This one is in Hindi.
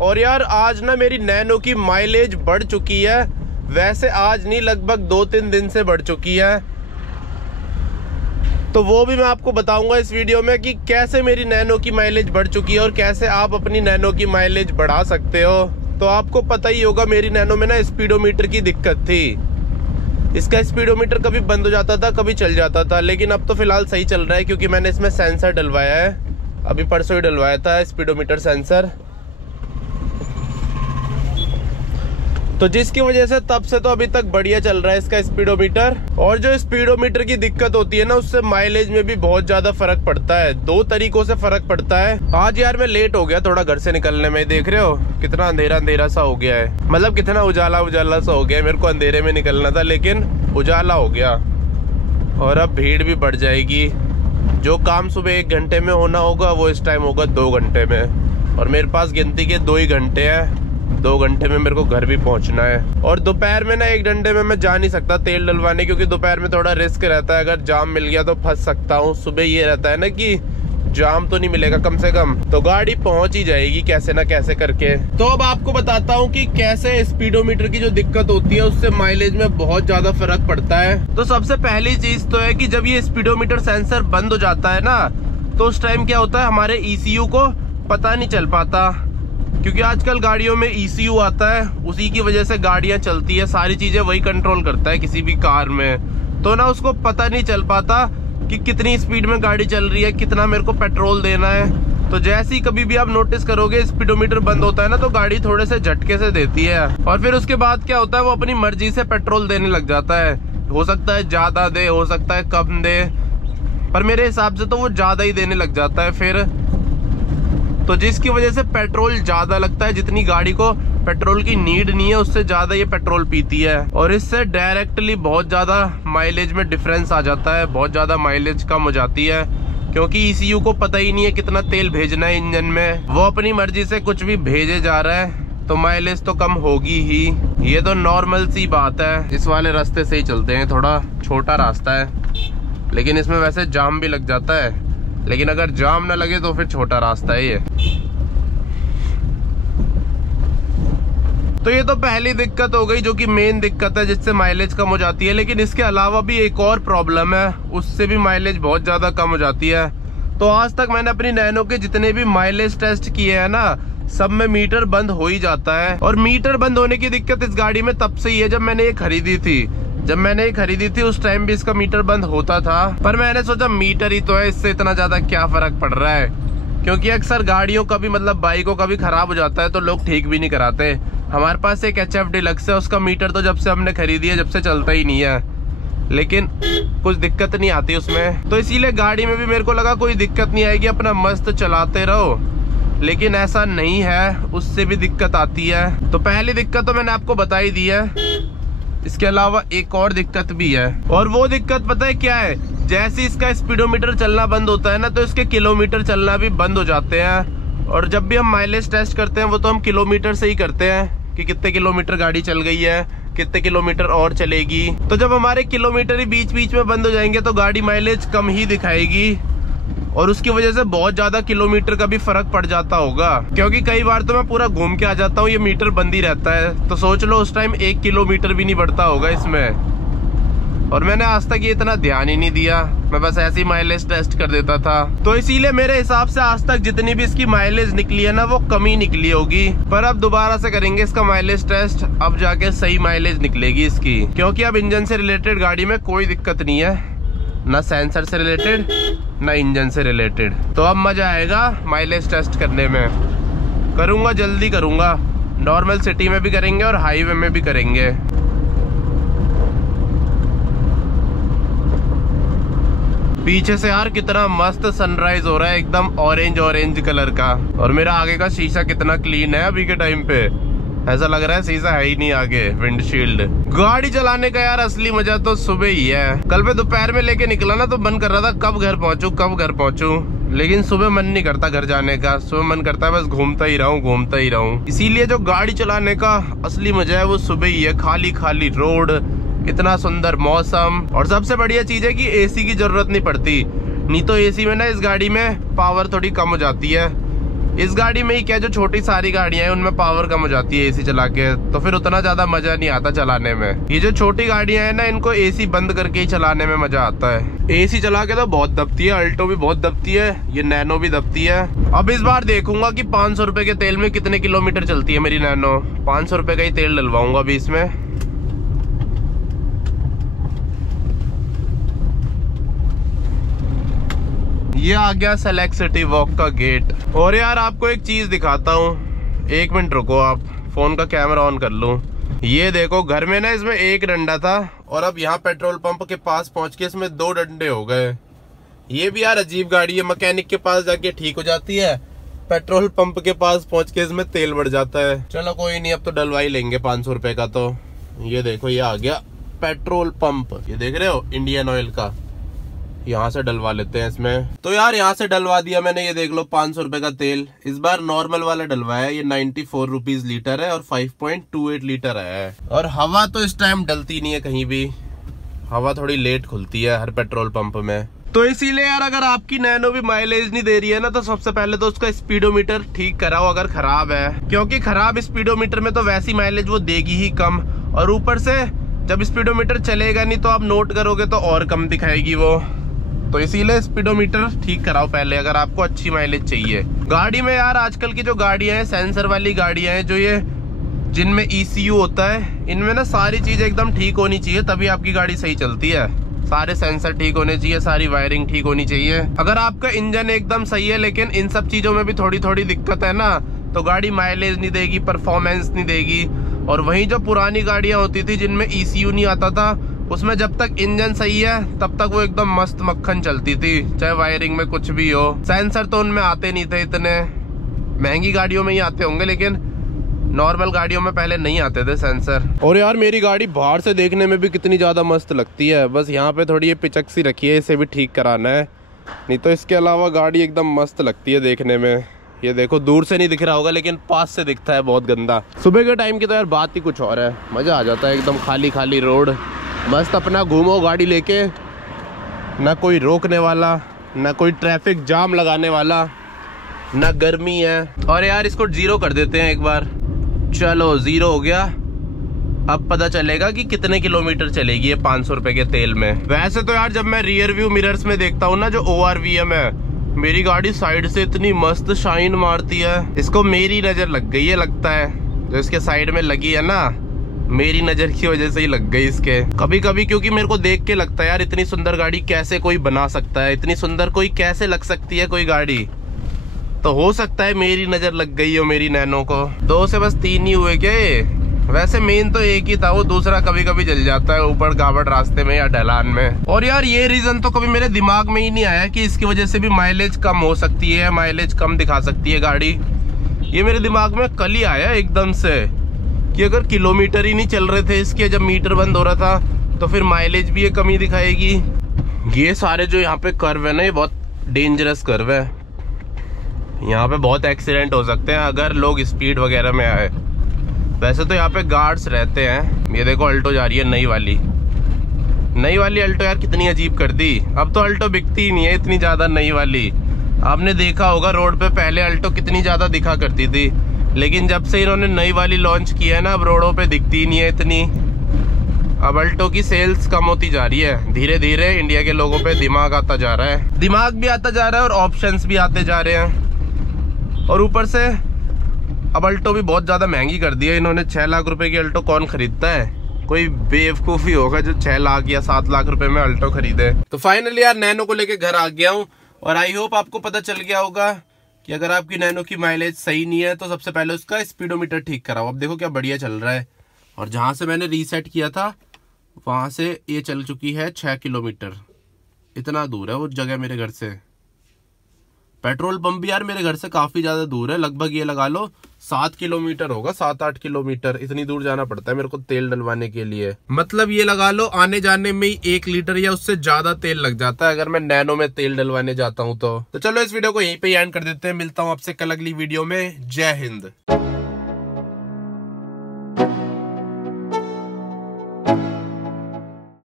और यार आज ना मेरी नैनो की माइलेज बढ़ चुकी है। वैसे आज नहीं, लगभग 2-3 दिन से बढ़ चुकी है। तो वो भी मैं आपको बताऊंगा इस वीडियो में कि कैसे मेरी नैनो की माइलेज बढ़ चुकी है और कैसे आप अपनी नैनो की माइलेज बढ़ा सकते हो। तो आपको पता ही होगा मेरी नैनो में ना स्पीडोमीटर की दिक्कत थी। इसका स्पीडोमीटर कभी बंद हो जाता था, कभी चल जाता था, लेकिन अब तो फिलहाल सही चल रहा है क्योंकि मैंने इसमें सेंसर डलवाया है। अभी परसों ही डलवाया था स्पीडोमीटर सेंसर, तो जिसकी वजह से तब से तो अभी तक बढ़िया चल रहा है इसका स्पीडोमीटर। और जो स्पीडोमीटर की दिक्कत होती है ना, उससे माइलेज में भी बहुत ज्यादा फर्क पड़ता है। 2 तरीकों से फर्क पड़ता है। आज यार मैं लेट हो गया थोड़ा घर से निकलने में, देख रहे हो कितना अंधेरा अंधेरा सा हो गया है, मतलब कितना उजाला उजाला सा हो गया है। मेरे को अंधेरे में निकलना था लेकिन उजाला हो गया और अब भीड़ भी बढ़ जाएगी। जो काम सुबह 1 घंटे में होना होगा वो इस टाइम होगा 2 घंटे में, और मेरे पास गिनती के 2 ही घंटे हैं। 2 घंटे में मेरे को घर भी पहुंचना है। और दोपहर में ना 1 घंटे में मैं जा नहीं सकता तेल डलवाने, क्योंकि दोपहर में थोड़ा रिस्क रहता है, अगर जाम मिल गया तो फंस सकता हूँ। सुबह ये रहता है ना कि जाम तो नहीं मिलेगा कम से कम, तो गाड़ी पहुंच ही जाएगी कैसे ना कैसे करके। तो अब आपको बताता हूँ कि कैसे स्पीडोमीटर की जो दिक्कत होती है उससे माइलेज में बहुत ज्यादा फर्क पड़ता है। तो सबसे पहली चीज तो है कि जब ये स्पीडोमीटर सेंसर बंद हो जाता है ना, तो उस टाइम क्या होता है, हमारे ECU को पता नहीं चल पाता, क्योंकि आजकल गाड़ियों में ECU आता है, उसी की वजह से गाड़ियां चलती है, सारी चीजें वही कंट्रोल करता है किसी भी कार में। तो ना उसको पता नहीं चल पाता कि कितनी स्पीड में गाड़ी चल रही है, कितना मेरे को पेट्रोल देना है। तो जैसे ही कभी भी आप नोटिस करोगे स्पीडोमीटर बंद होता है ना, तो गाड़ी थोड़े से झटके से देती है, और फिर उसके बाद क्या होता है, वो अपनी मर्जी से पेट्रोल देने लग जाता है। हो सकता है ज्यादा दे, हो सकता है कम दे, पर मेरे हिसाब से तो वो ज्यादा ही देने लग जाता है फिर। तो जिसकी वजह से पेट्रोल ज्यादा लगता है, जितनी गाड़ी को पेट्रोल की नीड नहीं है उससे ज्यादा ये पेट्रोल पीती है, और इससे डायरेक्टली बहुत ज्यादा माइलेज में डिफरेंस आ जाता है, बहुत ज्यादा माइलेज कम हो जाती है, क्योंकि ECU को पता ही नहीं है कितना तेल भेजना है इंजन में, वो अपनी मर्जी से कुछ भी भेजे जा रहा है, तो माइलेज तो कम होगी ही। ये तो नॉर्मल सी बात है। इस वाले रास्ते से ही चलते हैं, थोड़ा छोटा रास्ता है लेकिन इसमें वैसे जाम भी लग जाता है, लेकिन अगर जाम ना लगे तो फिर छोटा रास्ता है ये। तो ये तो पहली दिक्कत हो गई जो कि मेन दिक्कत है, जिससे माइलेज कम हो जाती है। लेकिन इसके अलावा भी एक और प्रॉब्लम है, उससे भी माइलेज बहुत ज्यादा कम हो जाती है। तो आज तक मैंने अपनी नैनो के जितने भी माइलेज टेस्ट किए हैं ना, सब में मीटर बंद हो ही जाता है। और मीटर बंद होने की दिक्कत इस गाड़ी में तब से ही है जब मैंने ये खरीदी थी। जब मैंने ये खरीदी थी उस टाइम भी इसका मीटर बंद होता था, पर मैंने सोचा मीटर ही तो है, इससे इतना ज्यादा क्या फर्क पड़ रहा है, क्योंकि अक्सर गाड़ियों का भी मतलब बाइकों का भी खराब हो जाता है तो लोग ठीक भी नहीं कराते। हमारे पास एक HF डिलक्स है, उसका मीटर तो जब से हमने खरीदी है जब से चलता ही नहीं है, लेकिन कुछ दिक्कत नहीं आती उसमें। तो इसीलिए गाड़ी में भी मेरे को लगा कोई दिक्कत नहीं आएगी, अपना मस्त चलाते रहो, लेकिन ऐसा नहीं है, उससे भी दिक्कत आती है। तो पहली दिक्कत तो मैंने आपको बता ही दी है। इसके अलावा एक और दिक्कत भी है, और वो दिक्कत पता है क्या है, जैसे इसका स्पीडोमीटर चलना बंद होता है ना, तो इसके किलोमीटर चलना भी बंद हो जाते हैं। और जब भी हम माइलेज टेस्ट करते हैं वो तो हम किलोमीटर से ही करते हैं कि कितने किलोमीटर गाड़ी चल गई है, कितने किलोमीटर और चलेगी। तो जब हमारे किलोमीटर ही बीच बीच में बंद हो जाएंगे तो गाड़ी माइलेज कम ही दिखाएगी, और उसकी वजह से बहुत ज्यादा किलोमीटर का भी फर्क पड़ जाता होगा, क्योंकि कई बार तो मैं पूरा घूम के आ जाता हूँ, ये मीटर बंद ही रहता है। तो सोच लो उस टाइम 1 किलोमीटर भी नहीं बढ़ता होगा इसमें, और मैंने आज तक ये इतना ध्यान ही नहीं दिया, मैं बस ऐसी माइलेज टेस्ट कर देता था। तो इसीलिए मेरे हिसाब से आज तक जितनी भी इसकी माइलेज निकली है ना, वो कम ही निकली होगी। पर अब दोबारा से करेंगे इसका माइलेज टेस्ट, अब जाके सही माइलेज निकलेगी इसकी, क्योंकि अब इंजन से रिलेटेड गाड़ी में कोई दिक्कत नहीं है, ना सेंसर से रिलेटेड ना इंजन से रिलेटेड। तो अब मजा आएगा माइलेज टेस्ट करने में। करूंगा, जल्दी करूंगा, नॉर्मल सिटी में भी करेंगे और हाईवे में भी करेंगे। पीछे से यार कितना मस्त सनराइज हो रहा है, एकदम ऑरेंज कलर का, और मेरा आगे का शीशा कितना क्लीन है अभी के टाइम पे, ऐसा लग रहा है शीशा है ही नहीं आगे, विंडशील्ड। गाड़ी चलाने का यार असली मजा तो सुबह ही है। कल पे दोपहर में लेके निकला ना तो मन कर रहा था कब घर पहुंचूं, लेकिन सुबह मन नहीं करता घर जाने का, सुबह मन करता है बस घूमता ही रहूं। इसीलिए जो गाड़ी चलाने का असली मजा है वो सुबह ही है, खाली खाली रोड, इतना सुंदर मौसम, और सबसे बढ़िया चीज है कि AC की जरूरत नहीं पड़ती। नहीं तो AC में ना इस गाड़ी में पावर थोड़ी कम हो जाती है, इस गाड़ी में ही क्या, जो छोटी सारी गाड़ियां हैं उनमें पावर कम हो जाती है एसी चला के, तो फिर उतना ज्यादा मजा नहीं आता चलाने में। ये जो छोटी गाड़ियां हैं ना, इनको एसी बंद करके ही चलाने में मजा आता है। एसी चला के तो बहुत दबती है, अल्टो भी बहुत दबती है, ये नैनो भी दबती है। अब इस बार देखूंगा कि 500 रुपए के तेल में कितने किलोमीटर चलती है मेरी नैनो। 500 रुपए का ही तेल डलवाऊंगा अभी इसमें। ये आ गया सेलेक्ट सिटी वॉक का गेट। और यार आपको एक चीज दिखाता हूँ, 1 मिनट रुको, आप फोन का कैमरा ऑन कर लूं। ये देखो, घर में ना इसमें 1 डंडा था और अब यहाँ पेट्रोल पंप के पास पहुंच के इसमें 2 डंडे हो गए। ये भी यार अजीब गाड़ी है, मैकेनिक के पास जाके ठीक हो जाती है, पेट्रोल पंप के पास पहुंच के इसमें तेल बढ़ जाता है। चलो कोई नहीं, अब तो डलवा ही लेंगे 500 रुपए का। तो ये देखो, ये आ गया पेट्रोल पंप, ये देख रहे हो, इंडियन ऑयल का। यहाँ से डलवा लेते हैं इसमें। तो यार यहाँ से डलवा दिया मैंने, ये देख लो 500 रुपए का तेल। इस बार नॉर्मल वाला डलवाया, ये 94 रुपीज लीटर है और 5.28 लीटर है। और हवा तो इस टाइम डलती नहीं है कहीं भी, हवा थोड़ी लेट खुलती है हर पेट्रोल पंप में। तो इसीलिए यार अगर आपकी नैनो भी माइलेज नहीं दे रही है ना, तो सबसे पहले तो उसका स्पीडोमीटर ठीक कराओ अगर खराब है, क्योंकि खराब स्पीडोमीटर में तो वैसी माइलेज वो देगी ही कम, और ऊपर से जब स्पीडोमीटर चलेगा नहीं तो आप नोट करोगे तो और कम दिखाएगी वो। तो इसीलिए स्पीडोमीटर ठीक कराओ पहले अगर आपको अच्छी माइलेज चाहिए। गाड़ी में यार आजकल की जो गाड़ियां हैं, सेंसर वाली गाड़ियां हैं, जो ये जिनमें ECU होता है, इनमें ना सारी चीजें एकदम ठीक होनी चाहिए, तभी आपकी गाड़ी सही चलती है। सारे सेंसर ठीक होने चाहिए, सारी वायरिंग ठीक होनी चाहिए। अगर आपका इंजन एकदम सही है लेकिन इन सब चीजों में भी थोड़ी थोड़ी दिक्कत है ना, तो गाड़ी माइलेज नहीं देगी, परफॉर्मेंस नहीं देगी। और वहीं जो पुरानी गाड़ियां होती थी जिनमें ECU नहीं आता था, उसमें जब तक इंजन सही है तब तक वो एकदम मस्त मक्खन चलती थी, चाहे वायरिंग में कुछ भी हो। सेंसर तो उनमें आते नहीं थे इतने, महंगी गाड़ियों में ही आते होंगे, लेकिन नॉर्मल गाड़ियों में पहले नहीं आते थे सेंसर। और यार मेरी गाड़ी बाहर से देखने में भी कितनी ज्यादा मस्त लगती है, बस यहाँ पे थोड़ी ये पिचक सी रखी है, इसे भी ठीक कराना है, नहीं तो इसके अलावा गाड़ी एकदम मस्त लगती है देखने में। ये देखो, दूर से नहीं दिख रहा होगा लेकिन पास से दिखता है बहुत गंदा। सुबह के टाइम की तो यार बात ही कुछ और है, मजा आ जाता है, एकदम खाली खाली रोड, मस्त अपना घूमो गाड़ी लेके, ना कोई रोकने वाला, ना कोई ट्रैफिक जाम लगाने वाला, ना गर्मी है। और यार इसको 0 कर देते हैं एक बार। चलो 0 हो गया। अब पता चलेगा कि कितने किलोमीटर चलेगी ये 500 रुपए के तेल में। वैसे तो यार जब मैं रियर व्यू मिरर्स में देखता हूँ ना, जो ORVM है, मेरी गाड़ी साइड से इतनी मस्त शाइन मारती है। इसको मेरी नजर लग गई है लगता है, जो इसके साइड में लगी है ना, मेरी नजर की वजह से ही लग गई इसके। कभी कभी क्योंकि मेरे को देख के लगता है यार, इतनी सुंदर गाड़ी कैसे कोई बना सकता है, इतनी सुंदर कोई कैसे लग सकती है कोई गाड़ी। तो हो सकता है मेरी नजर लग गई हो मेरी नैनो को। 2 से बस 3 ही हुए क्या? वैसे मेन तो एक ही था, वो दूसरा कभी कभी जल जाता है ऊपर गावड़ रास्ते में या ढलान में। और यार ये रीजन तो कभी मेरे दिमाग में ही नहीं आया कि इसकी वजह से भी माइलेज कम हो सकती है, माइलेज कम दिखा सकती है गाड़ी। ये मेरे दिमाग में कल ही आया एकदम से कि अगर किलोमीटर ही नहीं चल रहे थे इसके, जब मीटर बंद हो रहा था, तो फिर माइलेज भी ये कमी दिखाएगी। ये सारे जो यहाँ पे कर्व है ना, ये बहुत डेंजरस कर्व है, यहाँ पे बहुत एक्सीडेंट हो सकते हैं अगर लोग स्पीड वगैरह में आए। वैसे तो यहाँ पे गार्ड्स रहते हैं। ये देखो अल्टो जा रही है, नई वाली अल्टो यार कितनी अजीब कर दी। अब तो अल्टो बिकती ही नहीं है इतनी ज्यादा नई वाली। आपने देखा होगा रोड पे पहले अल्टो कितनी ज्यादा दिखा करती थी, लेकिन जब से इन्होंने नई वाली लॉन्च की है ना, अब रोडों पे दिखती ही नहीं है इतनी। अब अल्टो की सेल्स कम होती जा रही है, धीरे धीरे इंडिया के लोगों पे दिमाग आता जा रहा है, दिमाग भी आता जा रहा है और ऑप्शंस भी आते जा रहे हैं। और ऊपर से अब अल्टो भी बहुत ज्यादा महंगी कर दी है इन्होंने। 6 लाख रुपए की अल्टो कौन खरीदता है? कोई बेवकूफी होगा जो 6 लाख या 7 लाख रुपए में अल्टो खरीदे। तो फाइनली यार नैनो को लेके घर आ गया हूँ, और आई होप आपको पता चल गया होगा कि अगर आपकी नैनो की माइलेज सही नहीं है तो सबसे पहले उसका स्पीडोमीटर ठीक कराओ। अब देखो क्या बढ़िया चल रहा है, और जहां से मैंने रीसेट किया था वहां से ये चल चुकी है 6 किलोमीटर। इतना दूर है वो जगह मेरे घर से। पेट्रोल पंप भी यार मेरे घर से काफी ज्यादा दूर है, लगभग ये लगा लो 7 किलोमीटर होगा, 7-8 किलोमीटर। इतनी दूर जाना पड़ता है मेरे को तेल डलवाने के लिए। मतलब ये लगा लो आने जाने में ही 1 लीटर या उससे ज्यादा तेल लग जाता है अगर मैं नैनो में तेल डलवाने जाता हूँ तो चलो इस वीडियो को यहीं पे एंड कर देते हैं। मिलता हूँ आपसे कल अगली वीडियो में। जय हिंद।